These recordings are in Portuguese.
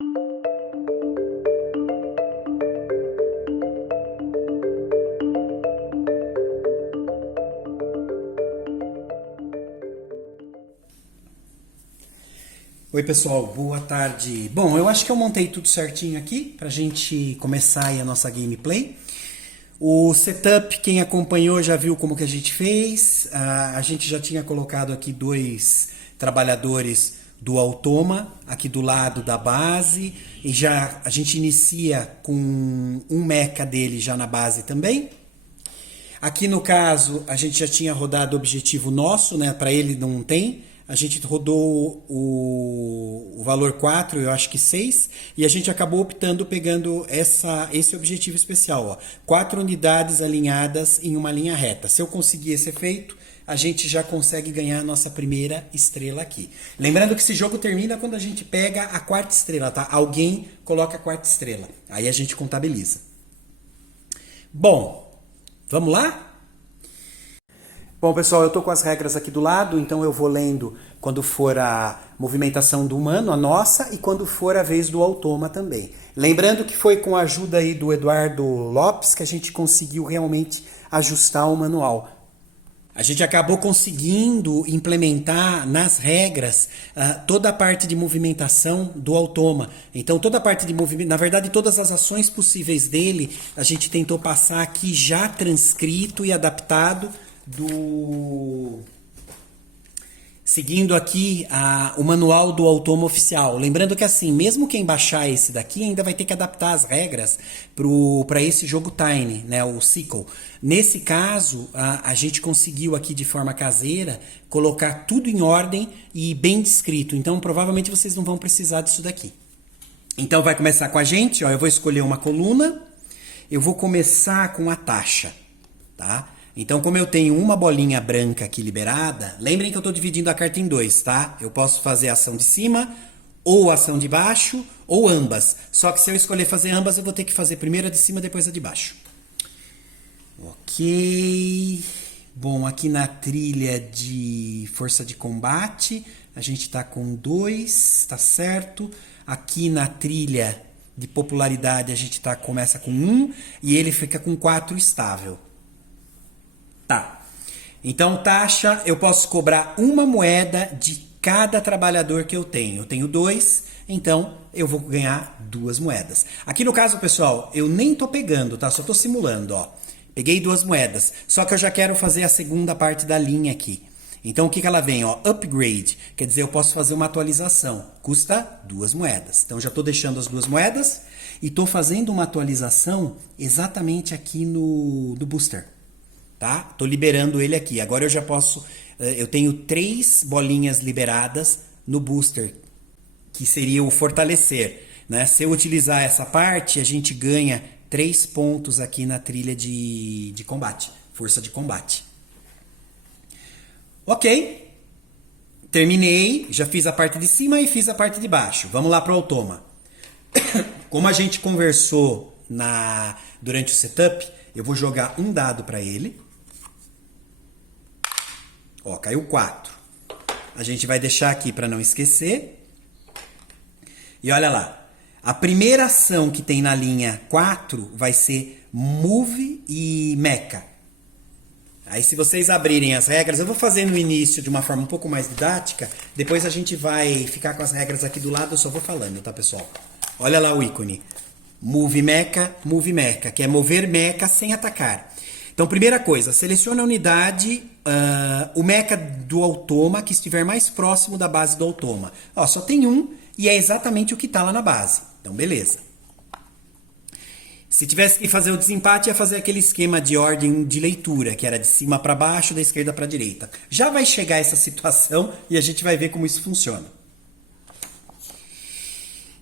Oi pessoal, boa tarde. Bom, eu acho que eu montei tudo certinho aqui pra gente começar aí a nossa gameplay. O setup, quem acompanhou já viu como que a gente fez. A gente já tinha colocado aqui dois trabalhadores do Automa aqui do lado da base e já a gente inicia com um mecha dele já na base também. Aqui no caso a gente já tinha rodado o objetivo nosso, né? Para ele não tem. A gente rodou o valor 4, eu acho que 6, e a gente acabou optando pegando esse objetivo especial. Ó, 4 unidades alinhadas em uma linha reta. Se eu conseguir esse efeito, a gente já consegue ganhar a nossa primeira estrela aqui. Lembrando que esse jogo termina quando a gente pega a quarta estrela, tá? Alguém coloca a quarta estrela. Aí a gente contabiliza. Bom, vamos lá? Bom, pessoal, eu estou com as regras aqui do lado, então eu vou lendo quando for a movimentação do humano, a nossa, e quando for a vez do Automa também. Lembrando que foi com a ajuda aí do Eduardo Lopes que a gente conseguiu realmente ajustar o manual. A gente acabou conseguindo implementar nas regras toda a parte de movimentação do Automa. Então toda a parte de movimento, na verdade todas as ações possíveis dele, a gente tentou passar aqui já transcrito e adaptado seguindo aqui o manual do Automa oficial. Lembrando que assim, mesmo quem baixar esse daqui ainda vai ter que adaptar as regras para esse jogo Tiny, né, o Sickle. Nesse caso, a gente conseguiu aqui de forma caseira colocar tudo em ordem e bem descrito. Então provavelmente vocês não vão precisar disso daqui. Então vai começar com a gente, ó, eu vou escolher uma coluna, eu vou começar com a taxa, tá? Então, como eu tenho uma bolinha branca aqui liberada, lembrem que eu estou dividindo a carta em dois, tá? Eu posso fazer a ação de cima, ou a ação de baixo, ou ambas. Só que se eu escolher fazer ambas, eu vou ter que fazer primeiro a de cima, depois a de baixo. Ok. Bom, aqui na trilha de força de combate, a gente está com 2, tá certo? Aqui na trilha de popularidade, a gente começa com 1, e ele fica com 4 estável. Tá, então taxa, eu posso cobrar uma moeda de cada trabalhador que eu tenho. Eu tenho 2, então eu vou ganhar 2 moedas. Aqui no caso, pessoal, eu nem tô pegando, tá? Só tô simulando, ó. Peguei 2 moedas, só que eu já quero fazer a segunda parte da linha aqui. Então o que ela vem, ó? Upgrade, quer dizer, eu posso fazer uma atualização. Custa 2 moedas. Então já tô deixando as 2 moedas e tô fazendo uma atualização exatamente aqui no booster. Tá? Tô liberando ele aqui. Agora eu já posso... Eu tenho 3 bolinhas liberadas no booster, que seria o fortalecer. Né? Se eu utilizar essa parte, a gente ganha 3 pontos aqui na trilha de combate. Força de combate. Ok. Terminei. Já fiz a parte de cima e fiz a parte de baixo. Vamos lá para o Automa. Como a gente conversou durante o setup, eu vou jogar um dado para ele. Ó, caiu 4. A gente vai deixar aqui para não esquecer. E olha lá. A primeira ação que tem na linha 4 vai ser Move e Mecha. Aí se vocês abrirem as regras, eu vou fazer no início de uma forma um pouco mais didática. Depois a gente vai ficar com as regras aqui do lado, eu só vou falando, tá, pessoal? Olha lá o ícone. Move Mecha, que é mover mecha sem atacar. Então, primeira coisa, selecione a unidade, o mecha do Automa que estiver mais próximo da base do Automa. Ó, só tem um e é exatamente o que está lá na base. Então, beleza. Se tivesse que fazer o desempate, ia fazer aquele esquema de ordem de leitura, que era de cima para baixo, da esquerda para a direita. Já vai chegar essa situação e a gente vai ver como isso funciona.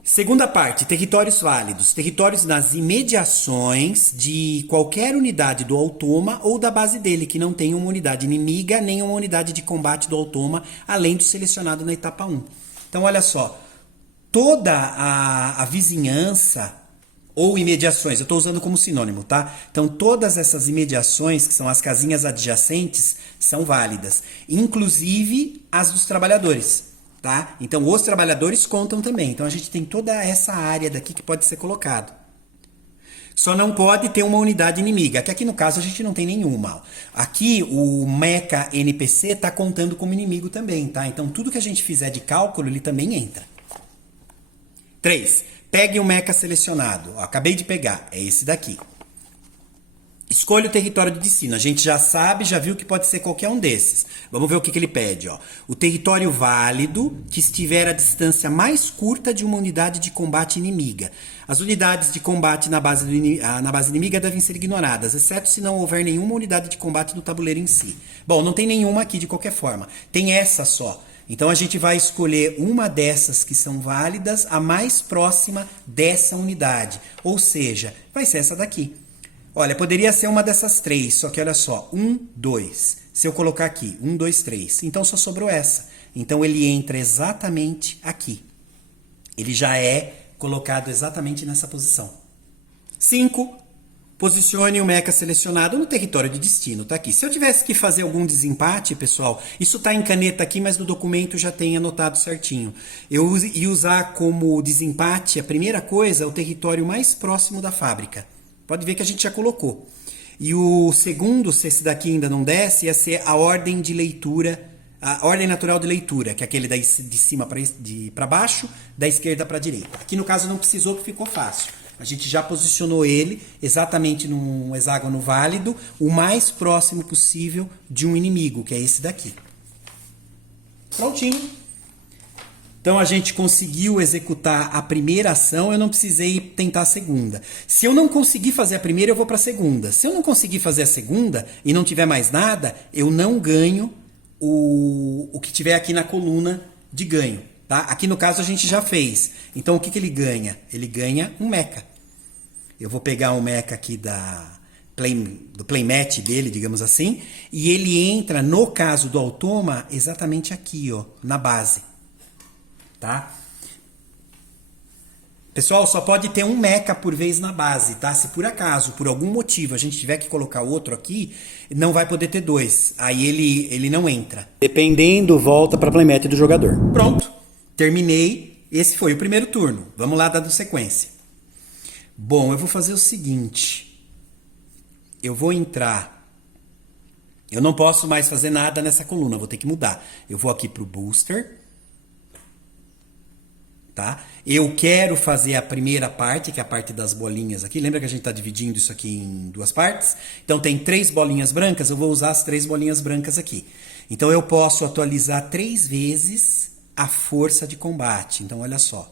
Segunda parte, territórios válidos. Territórios nas imediações de qualquer unidade do Automa ou da base dele, que não tenha uma unidade inimiga nem uma unidade de combate do Automa, além do selecionado na etapa 1. Então, olha só. Toda a vizinhança ou imediações, eu estou usando como sinônimo, tá? Então, todas essas imediações, que são as casinhas adjacentes, são válidas. Inclusive as dos trabalhadores. tá? Então os trabalhadores contam também. Então a gente tem toda essa área daqui que pode ser colocado. Só não pode ter uma unidade inimiga, que aqui no caso a gente não tem nenhuma. Aqui o mecha NPC está contando como inimigo também, tá? Então tudo que a gente fizer de cálculo, ele também entra. 3. Pegue o mecha selecionado. Ó, acabei de pegar, é esse daqui. Escolha o território de destino. A gente já sabe, já viu que pode ser qualquer um desses. Vamos ver o que ele pede. Ó. O território válido que estiver à distância mais curta de uma unidade de combate inimiga. As unidades de combate na base inimiga devem ser ignoradas, exceto se não houver nenhuma unidade de combate no tabuleiro em si. Bom, não tem nenhuma aqui de qualquer forma. Tem essa só. Então a gente vai escolher uma dessas que são válidas, a mais próxima dessa unidade. Ou seja, vai ser essa daqui. Olha, poderia ser uma dessas três, só que olha só, 1, 2. Se eu colocar aqui, 1, 2, 3, então só sobrou essa. Então ele entra exatamente aqui. Ele já é colocado exatamente nessa posição. 5. Posicione o mecha selecionado no território de destino, tá aqui. Se eu tivesse que fazer algum desempate, pessoal, isso tá em caneta aqui, mas no documento já tem anotado certinho. Eu ia usar como desempate, a primeira coisa, o território mais próximo da fábrica. Pode ver que a gente já colocou. E o segundo, se esse daqui ainda não desce, ia ser a ordem de leitura, a ordem natural de leitura, que é aquele de cima para baixo, da esquerda para a direita. Aqui no caso não precisou, porque ficou fácil. A gente já posicionou ele exatamente num hexágono válido, o mais próximo possível de um inimigo, que é esse daqui. Prontinho. Então a gente conseguiu executar a primeira ação, eu não precisei tentar a segunda. Se eu não conseguir fazer a primeira, eu vou para a segunda. Se eu não conseguir fazer a segunda e não tiver mais nada, eu não ganho o que tiver aqui na coluna de ganho. Tá? Aqui no caso a gente já fez. Então o que ele ganha? Ele ganha um mecha. Eu vou pegar um mecha aqui do playmat dele, digamos assim, e ele entra, no caso do automa, exatamente aqui, ó, na base. Tá? Pessoal, só pode ter um mecha por vez na base, tá? Se por acaso, por algum motivo, a gente tiver que colocar outro aqui, não vai poder ter dois. Aí ele não entra. Dependendo, volta para a playmat do jogador. Pronto, terminei. Esse foi o primeiro turno. Vamos lá, dando sequência. Bom, eu vou fazer o seguinte. Eu vou entrar. Eu não posso mais fazer nada nessa coluna, vou ter que mudar. Eu vou aqui para o booster. Tá? Eu quero fazer a primeira parte, que é a parte das bolinhas aqui. Lembra que a gente está dividindo isso aqui em duas partes? Então tem 3 bolinhas brancas, eu vou usar as 3 bolinhas brancas aqui. Então eu posso atualizar 3 vezes a força de combate. Então olha só.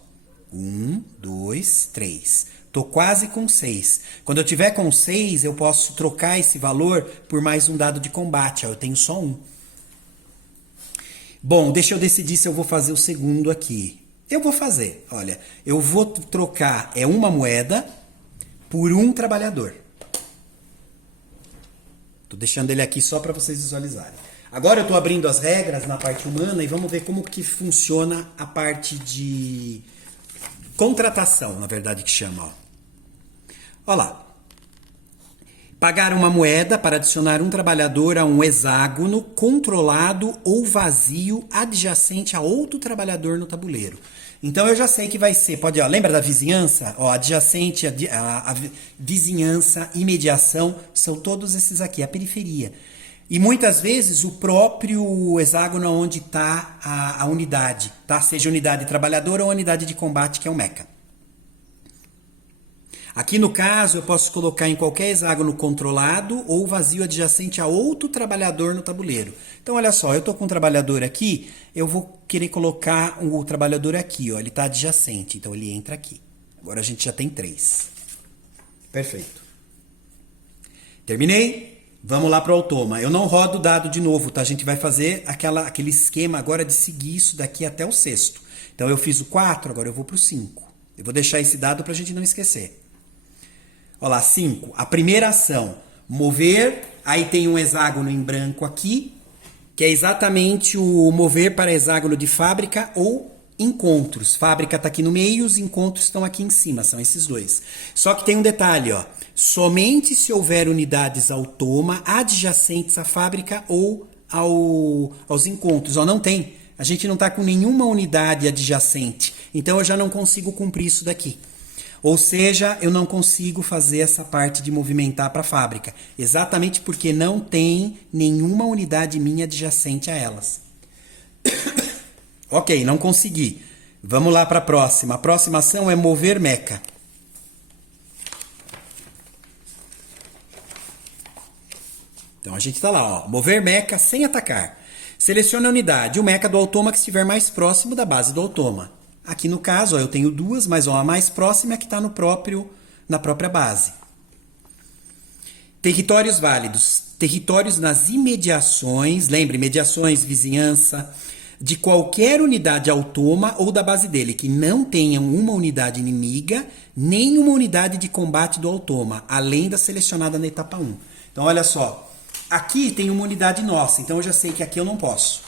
1, 2, 3. Tô quase com 6. Quando eu tiver com 6, eu posso trocar esse valor por mais um dado de combate. Ó, eu tenho só 1. Bom, deixa eu decidir se eu vou fazer o segundo aqui. Eu vou fazer, olha, eu vou trocar uma moeda por um trabalhador. Tô deixando ele aqui só para vocês visualizarem. Agora eu tô abrindo as regras na parte humana e vamos ver como que funciona a parte de contratação, na verdade que chama. Ó. Olha lá. Pagar uma moeda para adicionar um trabalhador a um hexágono controlado ou vazio adjacente a outro trabalhador no tabuleiro. Então eu já sei que vai ser, pode, ó, lembra da vizinhança? Ó, adjacente, a vizinhança, imediação, são todos esses aqui, a periferia. E muitas vezes o próprio hexágono onde está a unidade, tá? Seja unidade trabalhadora ou unidade de combate, que é o mecha. Aqui no caso eu posso colocar em qualquer hexágono controlado ou vazio adjacente a outro trabalhador no tabuleiro. Então olha só, eu estou com um trabalhador aqui, eu vou querer colocar o trabalhador aqui, ó, ele está adjacente, então ele entra aqui. Agora a gente já tem 3. Perfeito. Terminei? Vamos lá para o automa. Eu não rodo o dado de novo, tá? A gente vai fazer aquele esquema agora de seguir isso daqui até o 6º. Então eu fiz o 4, agora eu vou para o 5. Eu vou deixar esse dado para a gente não esquecer. Olha lá, 5. A primeira ação, mover, aí tem um hexágono em branco aqui, que é exatamente o mover para hexágono de fábrica ou encontros. Fábrica está aqui no meio e os encontros estão aqui em cima, são esses dois. Só que tem um detalhe, ó. Somente se houver unidades automa adjacentes à fábrica ou aos encontros. Ó, não tem. A gente não está com nenhuma unidade adjacente. Então eu já não consigo cumprir isso daqui. Ou seja, eu não consigo fazer essa parte de movimentar para a fábrica. Exatamente porque não tem nenhuma unidade minha adjacente a elas. Ok, não consegui. Vamos lá para a próxima. A próxima ação é mover meca. Então a gente está lá, ó, mover meca sem atacar. Selecione a unidade, o meca do automa que estiver mais próximo da base do automa. Aqui no caso, ó, eu tenho duas, mas ó, a mais próxima é que está na própria base. Territórios válidos. Territórios nas imediações, lembre, imediações, vizinhança, de qualquer unidade automa ou da base dele, que não tenham uma unidade inimiga, nem uma unidade de combate do automa, além da selecionada na etapa 1. Então, olha só. Aqui tem uma unidade nossa, então eu já sei que aqui eu não posso.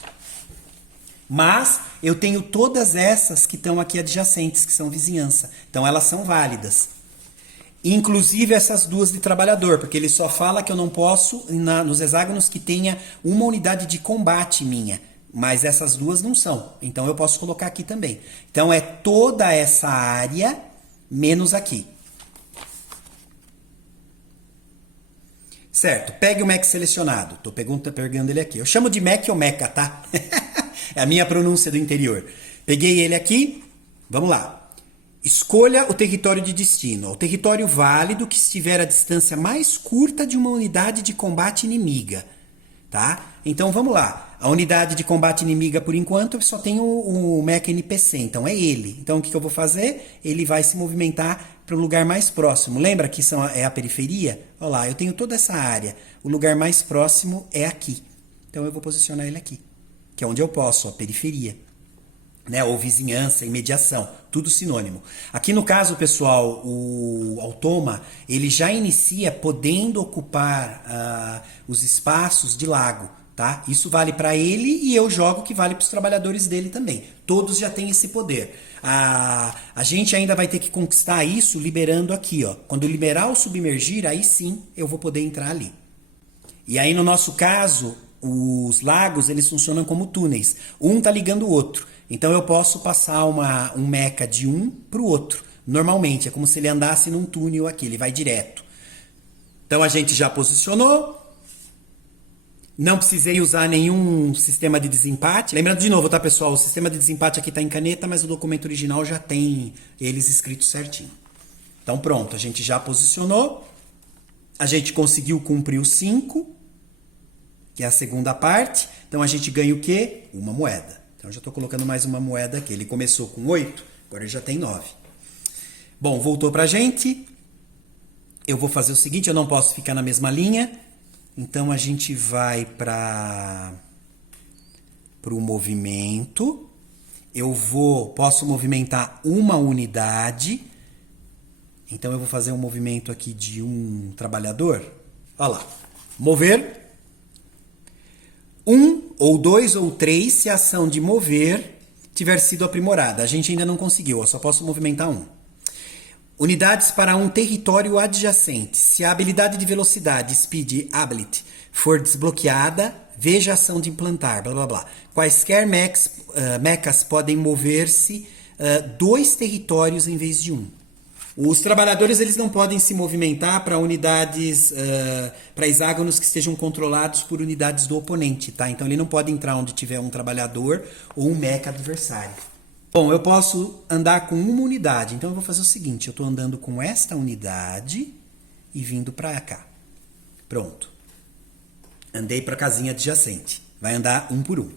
Mas eu tenho todas essas que estão aqui adjacentes, que são vizinhança. Então elas são válidas. Inclusive essas duas de trabalhador, porque ele só fala que eu não posso nos hexágonos que tenha uma unidade de combate minha. Mas essas duas não são. Então eu posso colocar aqui também. Então é toda essa área menos aqui. Certo, pegue o Mac selecionado. Estou pegando ele aqui. Eu chamo de Mac ou Meca, tá? É a minha pronúncia do interior. Peguei ele aqui. Vamos lá. Escolha o território de destino. O território válido que estiver à distância mais curta de uma unidade de combate inimiga. Tá? Então vamos lá. A unidade de combate inimiga, por enquanto, eu só tenho o Mecha NPC. Então é ele. Então o que eu vou fazer? Ele vai se movimentar para o lugar mais próximo. Lembra que é a periferia? Olha lá, eu tenho toda essa área. O lugar mais próximo é aqui. Então eu vou posicionar ele aqui. Que é onde eu posso, a periferia. Né? Ou vizinhança, imediação. Tudo sinônimo. Aqui no caso, pessoal, o automa, ele já inicia podendo ocupar os espaços de lago. Tá? Isso vale para ele e eu jogo que vale para os trabalhadores dele também. Todos já têm esse poder. A gente ainda vai ter que conquistar isso liberando aqui. Ó. Quando liberar o submergir, aí sim eu vou poder entrar ali. E aí no nosso caso, os lagos eles funcionam como túneis. Um está ligando o outro. Então eu posso passar um mecha de um para o outro. Normalmente, é como se ele andasse num túnel aqui, ele vai direto. Então a gente já posicionou. Não precisei usar nenhum sistema de desempate. Lembrando de novo, tá, pessoal? O sistema de desempate aqui está em caneta, mas o documento original já tem eles escritos certinho. Então pronto, a gente já posicionou. A gente conseguiu cumprir os 5, que é a segunda parte. Então a gente ganha o quê? Uma moeda. Então eu já estou colocando mais uma moeda aqui. Ele começou com 8, agora ele já tem 9. Bom, voltou para a gente. Eu vou fazer o seguinte, eu não posso ficar na mesma linha. Então a gente vai para o movimento. Posso movimentar uma unidade. Então eu vou fazer um movimento aqui de um trabalhador. Olha lá. Mover. 1 ou 2 ou 3 se a ação de mover tiver sido aprimorada. A gente ainda não conseguiu, eu só posso movimentar um. Unidades para um território adjacente. Se a habilidade de velocidade, Speed Ability, for desbloqueada, veja a ação de implantar, blá blá blá. Quaisquer mechas podem mover-se 2 territórios em vez de um. Os trabalhadores eles não podem se movimentar para unidades, para hexágonos que estejam controlados por unidades do oponente, tá? Então ele não pode entrar onde tiver um trabalhador ou um mecha adversário. Bom, eu posso andar com uma unidade, então eu vou fazer o seguinte, eu estou andando com esta unidade e vindo para cá. Pronto. Andei para a casinha adjacente. Vai andar um por um.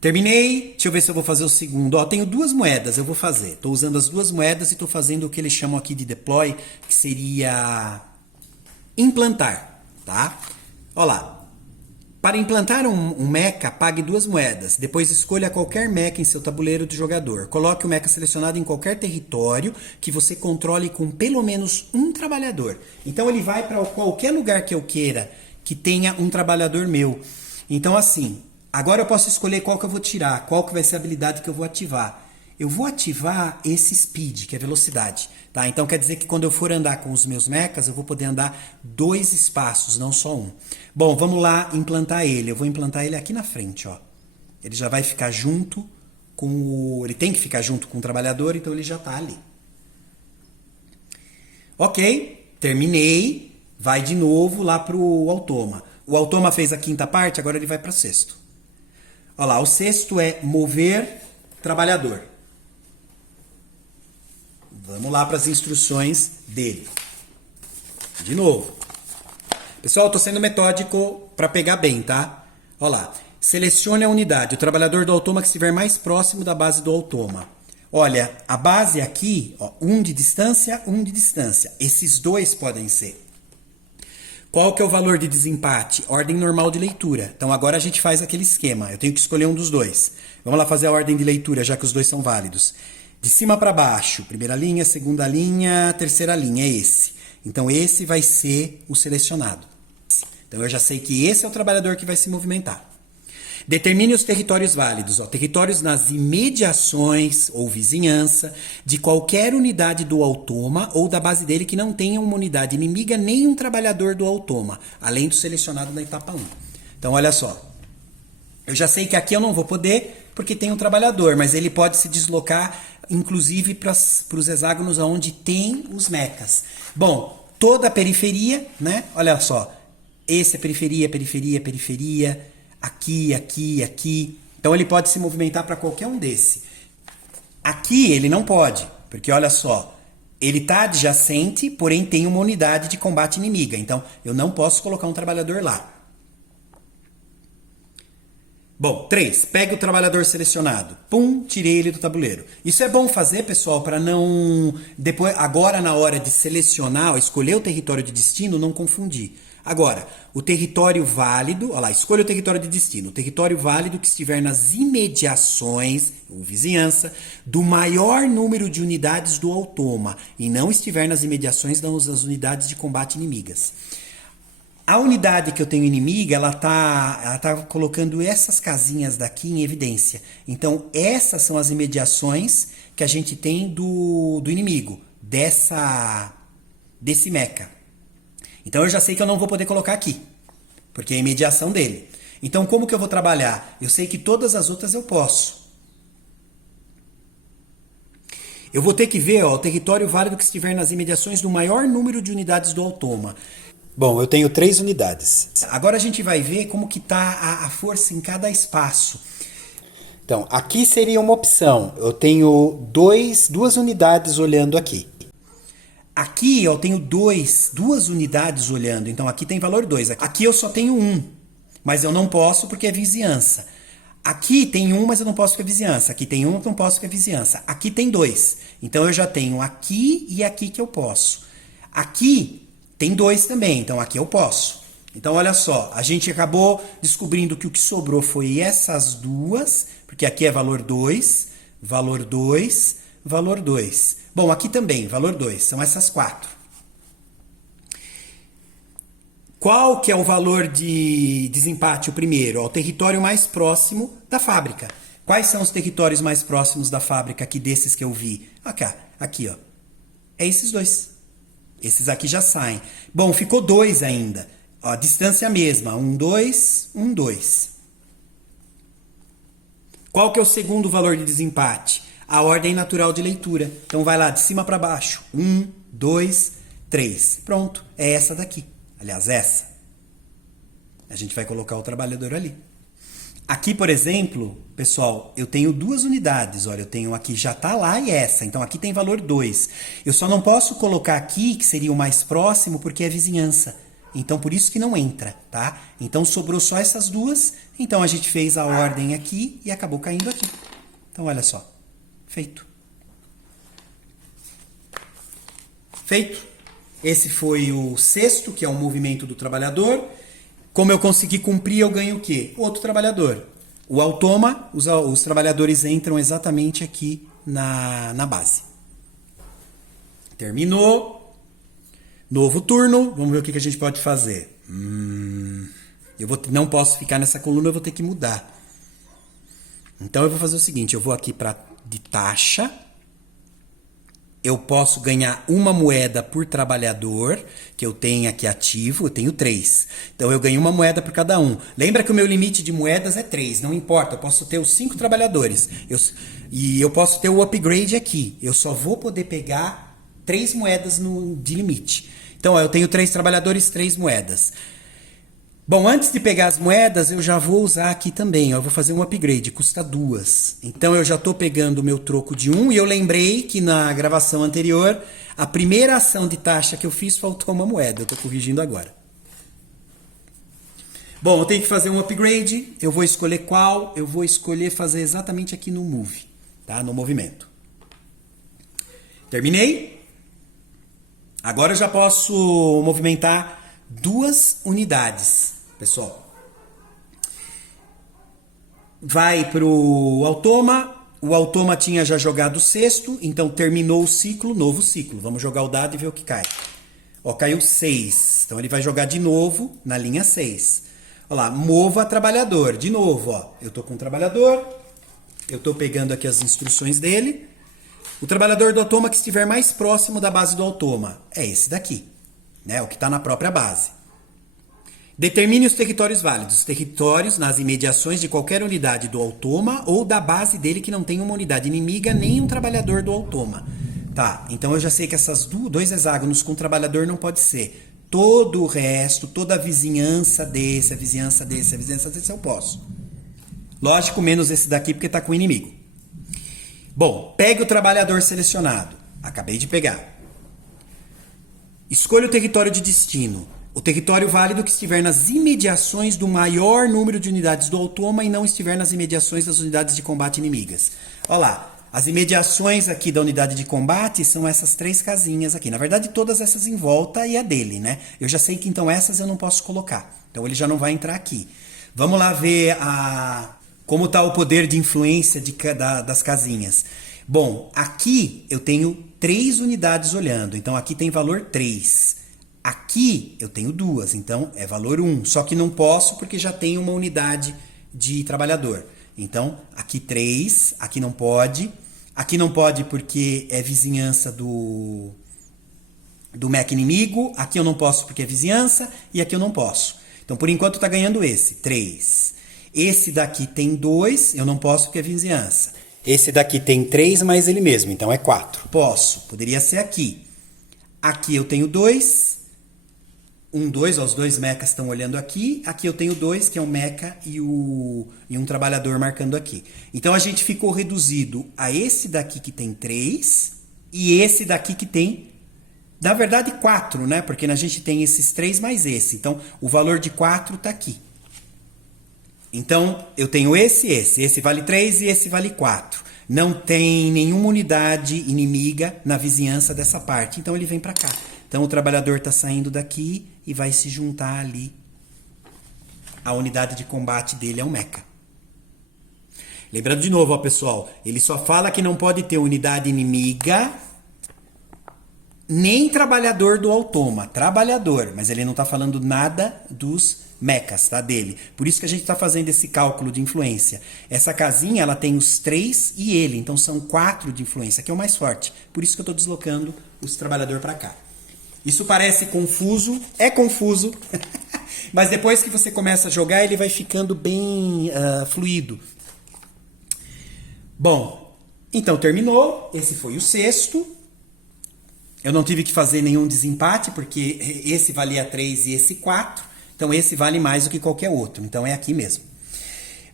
Terminei, deixa eu ver se eu vou fazer o segundo. Ó, tenho 2 moedas, eu vou fazer. Estou usando as 2 moedas e estou fazendo o que eles chamam aqui de deploy, que seria implantar, tá? Olha lá. Para implantar um mecha, pague 2 moedas. Depois escolha qualquer mecha em seu tabuleiro do jogador. Coloque o mecha selecionado em qualquer território que você controle com pelo menos um trabalhador. Então ele vai para qualquer lugar que eu queira que tenha um trabalhador meu. Então assim, agora eu posso escolher qual que eu vou tirar, qual que vai ser a habilidade que eu vou ativar. Eu vou ativar esse speed, que é velocidade. Tá? Então quer dizer que quando eu for andar com os meus mechas, eu vou poder andar 2 espaços, não só um. Bom, vamos lá implantar ele. Eu vou implantar ele aqui na frente. Ó. Ele já vai ficar junto com o... Ele tem que ficar junto com o trabalhador, então ele já está ali. Ok, terminei. Vai de novo lá para o autôma. O autôma fez a quinta parte, agora ele vai para o sexto. Olha lá, o sexto é mover trabalhador. Vamos lá para as instruções dele. De novo. Pessoal, estou sendo metódico para pegar bem, tá? Olha lá. Selecione a unidade, o trabalhador do autôma que estiver mais próximo da base do autôma. Olha, a base aqui, ó, 1 de distância, 1 de distância. Esses dois podem ser. Qual que é o valor de desempate? Ordem normal de leitura. Então agora a gente faz aquele esquema. Eu tenho que escolher um dos dois. Vamos lá fazer a ordem de leitura, já que os dois são válidos. De cima para baixo, primeira linha, segunda linha, terceira linha, é esse. Então esse vai ser o selecionado. Então eu já sei que esse é o trabalhador que vai se movimentar. Determine os territórios válidos, ó, territórios nas imediações ou vizinhança de qualquer unidade do autôma ou da base dele que não tenha uma unidade inimiga nem um trabalhador do autôma, além do selecionado na etapa 1. Então olha só, eu já sei que aqui eu não vou poder porque tem um trabalhador, mas ele pode se deslocar inclusive para os hexágonos onde tem os mechas. Bom, toda a periferia, né? Olha só, esse é periferia, periferia, periferia, aqui, aqui, aqui. Então ele pode se movimentar para qualquer um desse. Aqui ele não pode, porque olha só, ele está adjacente, porém tem uma unidade de combate inimiga. Então eu não posso colocar um trabalhador lá. Bom, 3. Pega o trabalhador selecionado. Pum, tirei ele do tabuleiro. Isso é bom fazer, pessoal, para não... depois, agora na hora de selecionar, escolher o território de destino, não confundir. Agora, o território válido... Olha lá, escolha o território de destino. O território válido que estiver nas imediações, ou vizinhança, do maior número de unidades do autôma e não estiver nas imediações das unidades de combate inimigas. A unidade que eu tenho inimiga, ela tá colocando essas casinhas daqui em evidência. Então, essas são as imediações que a gente tem do inimigo, desse mecha. Então, eu já sei que eu não vou poder colocar aqui, porque é a imediação dele. Então, como que eu vou trabalhar? Eu sei que todas as outras eu posso. Eu vou ter que ver ó, o território válido que estiver nas imediações do maior número de unidades do autôma. Bom, eu tenho 3 unidades. Agora a gente vai ver como que está a força em cada espaço. Então, aqui seria uma opção. Eu tenho 2 unidades olhando aqui. Aqui eu tenho 2 unidades olhando. Então, aqui tem valor 2. Aqui eu só tenho 1. Mas eu não posso porque é vizinhança. Aqui tem 1, mas eu não posso porque é vizinhança. Aqui tem 1, eu não posso porque é vizinhança. Aqui tem 2. Então, eu já tenho aqui e aqui que eu posso. Aqui... tem 2 também, então aqui eu posso. Então, olha só, a gente acabou descobrindo que o que sobrou foi essas duas, porque aqui é valor 2, valor 2, valor 2. Bom, aqui também, valor 2, são essas 4. Qual que é o valor de desempate, o primeiro? O território mais próximo da fábrica. Quais são os territórios mais próximos da fábrica aqui desses que eu vi? Aqui, ó. É esses 2. Esses aqui já saem. Bom, ficou 2 ainda. Ó, a distância mesma. 1, 2, 1, 2. Qual que é o segundo valor de desempate? A ordem natural de leitura. Então vai lá, de cima para baixo. 1, 2, 3. Pronto. É essa daqui. Aliás, essa. A gente vai colocar o trabalhador ali. Aqui, por exemplo, pessoal, eu tenho 2 unidades. Olha, eu tenho aqui, já está lá e essa. Então, aqui tem valor 2. Eu só não posso colocar aqui, que seria o mais próximo, porque é vizinhança. Então, por isso que não entra, tá? Então, sobrou só essas 2. Então, a gente fez a ordem aqui e acabou caindo aqui. Então, olha só. Feito. Feito. Esse foi o sexto, que é o movimento do trabalhador. Como eu consegui cumprir, eu ganho o quê? Outro trabalhador. O autôma, os trabalhadores entram exatamente aqui na base. Terminou. Novo turno. Vamos ver o que a gente pode fazer. Não posso ficar nessa coluna, eu vou ter que mudar. Então eu vou fazer o seguinte, eu vou aqui para de taxa. eu posso ganhar uma moeda por trabalhador, que eu tenho aqui ativo, eu tenho 3. Então eu ganho uma moeda por cada um. Lembra que o meu limite de moedas é 3, não importa, eu posso ter os 5 trabalhadores. E eu posso ter o upgrade aqui. Eu só vou poder pegar 3 moedas de limite. Então ó, eu tenho 3 trabalhadores, 3 moedas. Bom, antes de pegar as moedas, eu já vou usar aqui também. Ó, eu vou fazer um upgrade, custa 2. Então eu já estou pegando o meu troco de 1 e eu lembrei que na gravação anterior, a primeira ação de taxa que eu fiz faltou uma moeda. Eu estou corrigindo agora. Bom, eu tenho que fazer um upgrade. Eu vou escolher qual? Eu vou escolher fazer exatamente aqui no Move, tá? No movimento. Terminei. Agora eu já posso movimentar 2 unidades. Pessoal, vai para o automa. O automa tinha já jogado o sexto, então terminou o ciclo, novo ciclo. Vamos jogar o dado e ver o que cai. Ó, caiu 6. Então ele vai jogar de novo na linha 6. Olha lá, mova trabalhador. De novo, ó. Eu estou com o trabalhador. Eu estou pegando aqui as instruções dele. O trabalhador do automa que estiver mais próximo da base do automa é esse daqui, né? O que está na própria base. Determine os territórios válidos. Territórios nas imediações de qualquer unidade do automa ou da base dele que não tem uma unidade inimiga nem um trabalhador do automa. Tá, então eu já sei que essas 2 hexágonos com trabalhador não pode ser. Todo o resto, toda a vizinhança desse, a vizinhança desse, a vizinhança desse eu posso. Lógico, menos esse daqui porque está com o inimigo. Bom, pegue o trabalhador selecionado. Acabei de pegar. Escolha o território de destino. O território válido que estiver nas imediações do maior número de unidades do automa e não estiver nas imediações das unidades de combate inimigas. Olha lá, as imediações aqui da unidade de combate são essas 3 casinhas aqui. Na verdade, todas essas em volta e a dele, né? Eu já sei que então essas eu não posso colocar. Então ele já não vai entrar aqui. Vamos lá ver como está o poder de influência das casinhas. Bom, aqui eu tenho 3 unidades olhando. Então aqui tem valor 3. Aqui eu tenho 2, então é valor 1. Só que não posso porque já tenho uma unidade de trabalhador. Então, aqui 3, aqui não pode. Aqui não pode porque é vizinhança do mech inimigo. Aqui eu não posso porque é vizinhança. E aqui eu não posso. Então, por enquanto, está ganhando esse, 3. Esse daqui tem 2, eu não posso porque é vizinhança. Esse daqui tem 3 mais ele mesmo, então é 4. Posso, poderia ser aqui. Aqui eu tenho 2. 2, os 2 mechas estão olhando aqui. Aqui eu tenho 2, que é um mecha e um trabalhador marcando aqui. Então a gente ficou reduzido a esse daqui que tem 3 e esse daqui que tem, na verdade, 4, né? Porque a gente tem esses 3 mais esse. Então o valor de 4 está aqui. Então eu tenho esse. Esse vale 3 e esse vale 4. Não tem nenhuma unidade inimiga na vizinhança dessa parte. Então ele vem para cá. Então o trabalhador está saindo daqui e vai se juntar ali. A unidade de combate dele é um mecha. Lembrando de novo, ó, pessoal, ele só fala que não pode ter unidade inimiga nem trabalhador do automa. Trabalhador, mas ele não está falando nada dos mechas, tá, dele. Por isso que a gente está fazendo esse cálculo de influência. Essa casinha, ela tem os 3 e ele, então são 4 de influência, que é o mais forte. Por isso que eu estou deslocando os trabalhadores para cá. Isso parece confuso, é confuso, mas depois que você começa a jogar, ele vai ficando bem fluido. Bom, então terminou, esse foi o sexto. Eu não tive que fazer nenhum desempate, porque esse valia 3 e esse 4, então esse vale mais do que qualquer outro, então é aqui mesmo.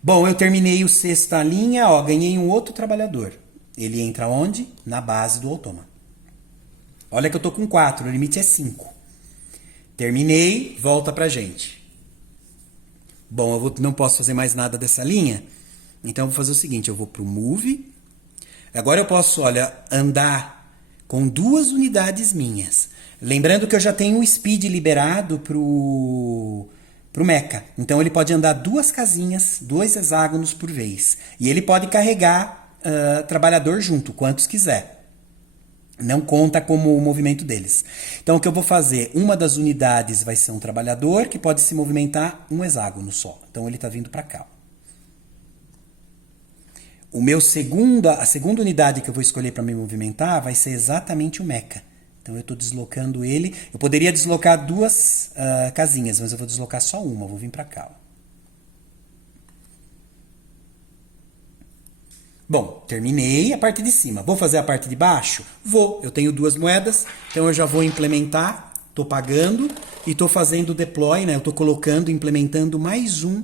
Bom, eu terminei o sexta linha, ó, ganhei um outro trabalhador. Ele entra onde? Na base do automa. Olha que eu tô com 4, o limite é 5. Terminei, volta pra gente. Bom, não posso fazer mais nada dessa linha, então eu vou fazer o seguinte, eu vou pro Move. Agora eu posso, olha, andar com 2 unidades minhas. Lembrando que eu já tenho um speed liberado pro mecha. Então ele pode andar 2 casinhas, 2 hexágonos por vez. E ele pode carregar trabalhador junto, quantos quiser. Não conta como o movimento deles. Então, o que eu vou fazer? Uma das unidades vai ser um trabalhador que pode se movimentar um hexágono só. Então, ele está vindo para cá. a segunda unidade que eu vou escolher para me movimentar vai ser exatamente o mecha. Então eu estou deslocando ele. Eu poderia deslocar duas casinhas, mas eu vou deslocar só uma. Eu vou vir para cá. Ó. Bom, terminei a parte de cima. Vou fazer a parte de baixo? Vou. Eu tenho duas moedas, então eu já vou implementar. Estou pagando e estou fazendo o deploy, né? Eu estou colocando, implementando mais um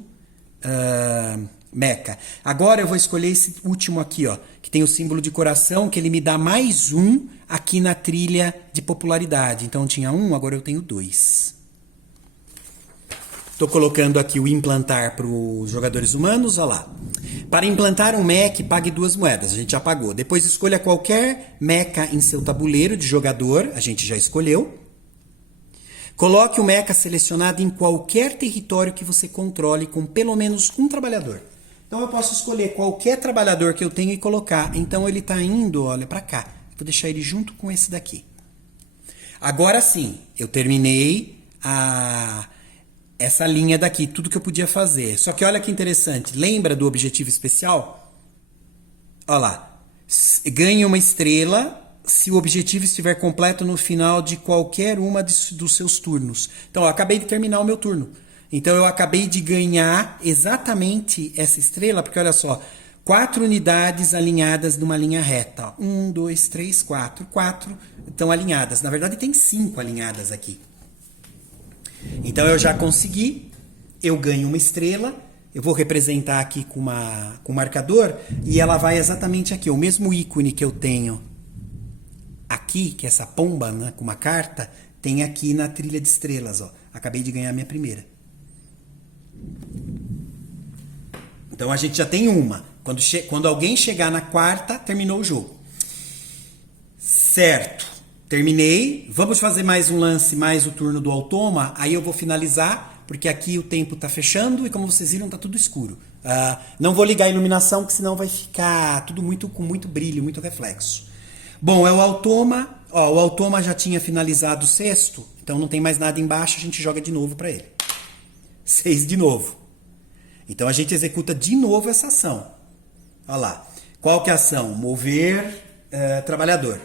mecha. Agora eu vou escolher esse último aqui, ó, que tem o símbolo de coração, que ele me dá mais um aqui na trilha de popularidade. Então eu tinha um, agora eu tenho dois. Estou colocando aqui o implantar para os jogadores humanos, olha lá. Para implantar um mecha, pague 2 moedas, a gente já pagou. Depois escolha qualquer mecha em seu tabuleiro de jogador, a gente já escolheu. Coloque o mecha selecionado em qualquer território que você controle com pelo menos um trabalhador. Então eu posso escolher qualquer trabalhador que eu tenho e colocar. Então ele está indo, olha, para cá. Vou deixar ele junto com esse daqui. Agora sim, eu terminei essa linha daqui, tudo que eu podia fazer. Só que olha que interessante, lembra do objetivo especial? Olha lá, ganhe uma estrela se o objetivo estiver completo no final de qualquer uma dos seus turnos. Então, eu acabei de terminar o meu turno. Então, eu acabei de ganhar exatamente essa estrela, porque olha só, 4 unidades alinhadas numa linha reta. 1, 2, 3, 4. 4 estão alinhadas. Na verdade, tem 5 alinhadas aqui. Então, eu já consegui. Eu ganho uma estrela. Eu vou representar aqui com um marcador e ela vai exatamente aqui. O mesmo ícone que eu tenho aqui, que é essa pomba, né, com uma carta, tem aqui na trilha de estrelas. Ó. Acabei de ganhar a minha primeira. Então a gente já tem uma. Quando alguém chegar na quarta, terminou o jogo. Certo. Terminei. Vamos fazer mais um lance, mais o turno do automa. Aí eu vou finalizar, porque aqui o tempo está fechando e como vocês viram, está tudo escuro. Não vou ligar a iluminação, porque senão vai ficar tudo com muito brilho, muito reflexo. Bom, é o automa. Ó, o automa já tinha finalizado o sexto, então não tem mais nada embaixo, a gente joga de novo para ele. 6 de novo. Então a gente executa de novo essa ação. Olha lá. Qual que é a ação? Mover trabalhador.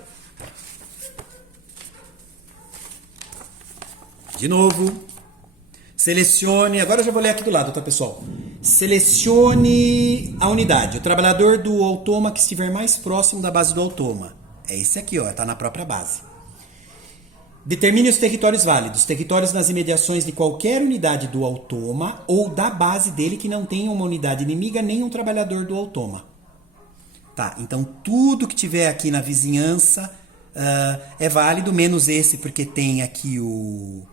De novo. Selecione. Agora eu já vou ler aqui do lado, tá, pessoal? Selecione a unidade. O trabalhador do automa que estiver mais próximo da base do automa. É esse aqui, ó, tá na própria base. Determine os territórios válidos. Territórios nas imediações de qualquer unidade do automa ou da base dele que não tenha uma unidade inimiga nem um trabalhador do automa. Tá, então tudo que tiver aqui na vizinhança é válido, menos esse porque tem aqui um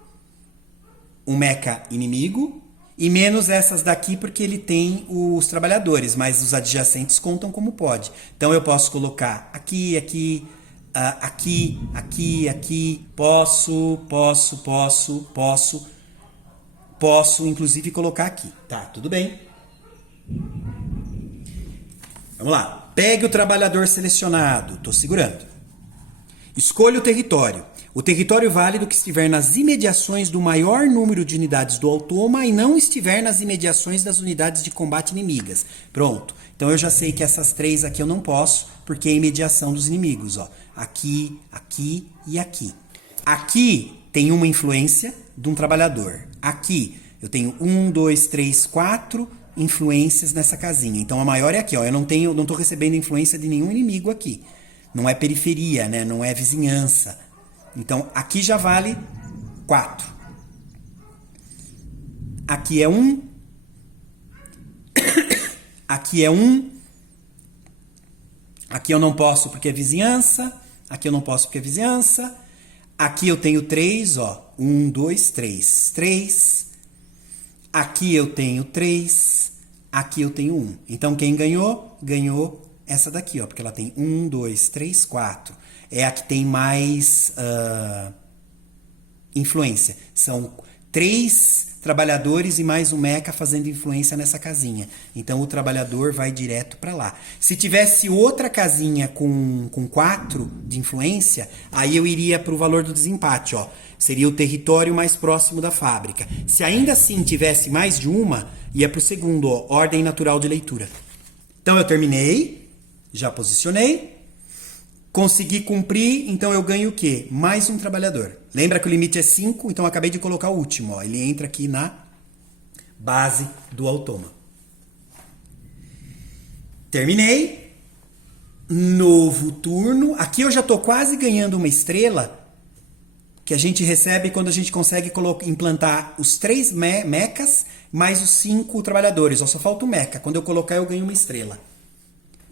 mecha inimigo e menos essas daqui porque ele tem os trabalhadores, mas os adjacentes contam como pode. Então eu posso colocar aqui, aqui, aqui, posso inclusive colocar aqui. Tá, tudo bem. Vamos lá. Pegue o trabalhador selecionado. Estou segurando. Escolha o território. O território válido que estiver nas imediações do maior número de unidades do automa e não estiver nas imediações das unidades de combate inimigas. Pronto. Então eu já sei que essas 3 aqui eu não posso, porque é a imediação dos inimigos. Ó. Aqui, aqui e aqui. Aqui tem uma influência de um trabalhador. Aqui eu tenho 1, 2, 3, 4 influências nessa casinha. Então a maior é aqui. Ó. Eu não estou recebendo influência de nenhum inimigo aqui. Não é periferia, né? Não é vizinhança. Então, aqui já vale 4. Aqui é 1. Aqui é 1. Aqui eu não posso porque é vizinhança. Aqui eu não posso porque é vizinhança. Aqui eu tenho 3, ó. 1, 2, 3. 3. Aqui eu tenho 3. Aqui eu tenho 1. Então, quem ganhou? Ganhou essa daqui, ó. Porque ela tem 1, 2, 3, 4. É a que tem mais influência. São 3 trabalhadores e mais um mecha fazendo influência nessa casinha. Então o trabalhador vai direto para lá. Se tivesse outra casinha com 4 de influência, aí eu iria para o valor do desempate. Ó. Seria o território mais próximo da fábrica. Se ainda assim tivesse mais de uma, ia para o segundo, ó, ordem natural de leitura. Então eu terminei. Já posicionei. Consegui cumprir, então eu ganho o quê? Mais um trabalhador. Lembra que o limite é 5, então eu acabei de colocar o último. Ó. Ele entra aqui na base do autôma. Terminei. Novo turno. Aqui eu já estou quase ganhando uma estrela que a gente recebe quando a gente consegue implantar os 3 mechas mais os 5 trabalhadores. Ó, só falta o mecha. Quando eu colocar, eu ganho uma estrela.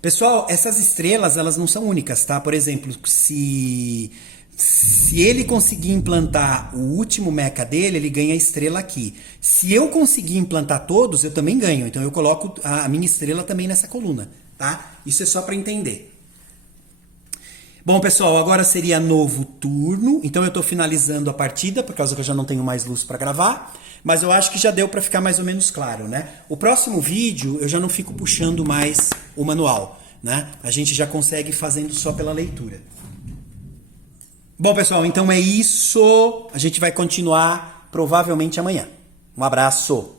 Pessoal, essas estrelas, elas não são únicas, tá? Por exemplo, se ele conseguir implantar o último mecha dele, ele ganha a estrela aqui. Se eu conseguir implantar todos, eu também ganho. Então eu coloco a minha estrela também nessa coluna, tá? Isso é só para entender. Bom, pessoal, agora seria novo turno. Então eu estou finalizando a partida, por causa que eu já não tenho mais luz para gravar. Mas eu acho que já deu para ficar mais ou menos claro, né? O próximo vídeo eu já não fico puxando mais o manual, né? A gente já consegue fazendo só pela leitura. Bom, pessoal, então é isso. A gente vai continuar provavelmente amanhã. Um abraço!